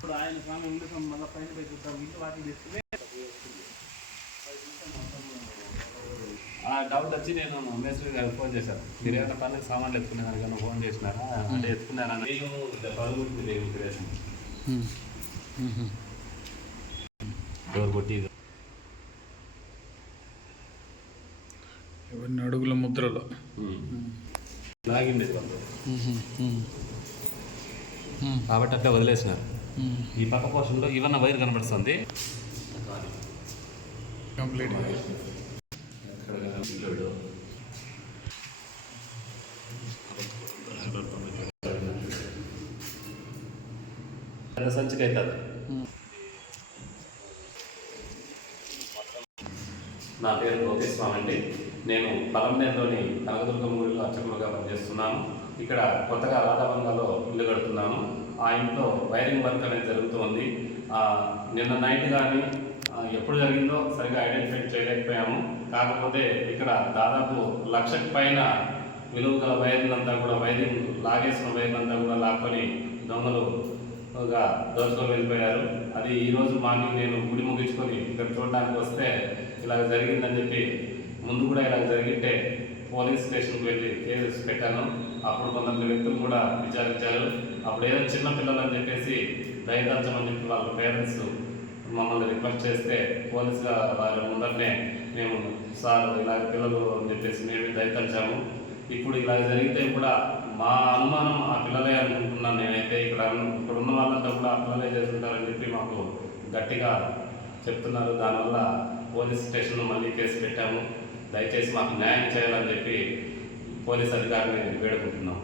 ఇప్పుడు ఆయన స్వామి ఉండి మళ్ళీ పైన పోయి చూద్దాం. ఇంటి వాటిని తీసుకుని ఆ డౌట్ వచ్చి నేను మేస్త్రి గారికి ఫోన్ చేశాను. మీరు ఏమైనా పనులకు సామాన్లు ఎత్తుకున్నారు కానీ ఫోన్ చేసినారా? అంటే ఎత్తుకున్నారా నేను పరుగుతుంది డోర్ కొట్టి ఇవన్నీ అడుగుల ముద్రలు. లాగింది కాబట్టి అట్లా వదిలేసినారు. ఈ పక్క పోర్షన్లో ఇవన్న వైర్ కనబడుతుంది. కంప్లీట్. సంచికి అవుతుంది నా పేరు లోకేష్ స్వామి అండి నేను పలంనేరులోని కనకదుర్గం ఊరిలో అర్చకులుగా పనిచేస్తున్నాను. ఇక్కడ కొత్తగా రాధాబంగాలో ఇల్లు కడుతున్నాను. ఆ ఇంట్లో వైరింగ్ వర్క్ అనేది జరుగుతుంది. నిన్న నైట్ కానీ ఎప్పుడు జరిగిందో సరిగా ఐడెంటిఫై చేయలేకపోయాము. కాకపోతే ఇక్కడ దాదాపు లక్షకు పైన విలువ గల వైర్లంతా కూడా వైరింగ్ లాగేసిన వైర్లంతా కూడా లాక్కొని దొంగలు దోచుకొని వెళ్ళిపోయారు. అది ఈరోజు మార్నింగ్ నేను గుడి ముగించుకొని ఇక్కడ చూడడానికి వస్తే ఇలా జరిగిందని చెప్పి ముందు కూడా ఇలా జరిగితే పోలీస్ స్టేషన్కి వెళ్ళి కేసు పెట్టాను. అప్పుడు కొంతమంది వ్యక్తులు కూడా విచారించారు. అప్పుడు ఏదో చిన్న పిల్లలు అని చెప్పేసి దయదార్చమని చెప్పి వాళ్ళ పేరెంట్స్ మమ్మల్ని రిక్వెస్ట్ చేస్తే పోలీసుగా వారి ముందరనే మేము సార్ ఇలా పిల్లలు అని చెప్పేసి మేమే దయతలిచాము ఇప్పుడు ఇలా జరిగితే కూడా మా అనుమానం ఆ పిల్లలే అనుకుంటున్నాను నేనైతే ఇక్కడ ఇక్కడ ఉన్న వాళ్ళంతా కూడా ఆ పిల్లలే చేస్తుంటారని చెప్పి మాకు గట్టిగా చెప్తున్నారు. దానివల్ల పోలీస్ స్టేషన్లో మళ్ళీ కేసు పెట్టాము. దయచేసి మాకు న్యాయం చేయాలని చెప్పి పోలీస్ అధికారిని వేడుకుంటున్నాం.